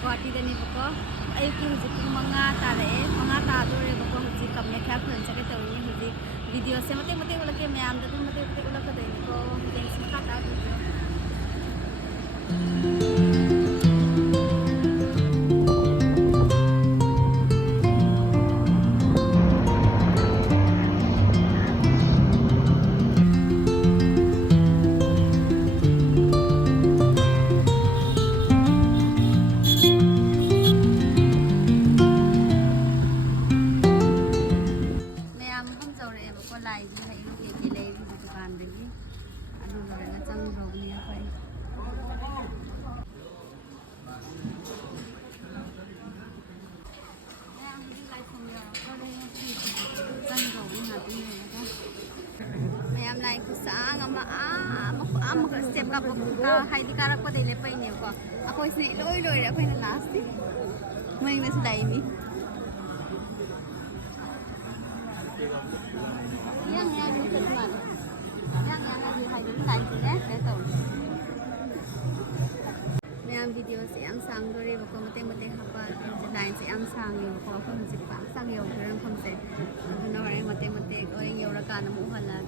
guwahatidaniꯕꯀꯣ ayuki hujik pung manga tarae manga tadorebako hujik kamakhya khurang chake tawini hujik video se mate ulake mayam da mate ulakadeni ko hujik sikha ta video Mayam lain kusang ama step ka hai di karak pa dele pa ini ko ako isni loi ako na last may na sa dai ni yang ni teman yang di hai di lain ni to Mayam video si ang sang dore ko mate hapa lain si ang sang yo ko ko si pa sang yo ran kham se no re mate ko yo ra ka na mu hala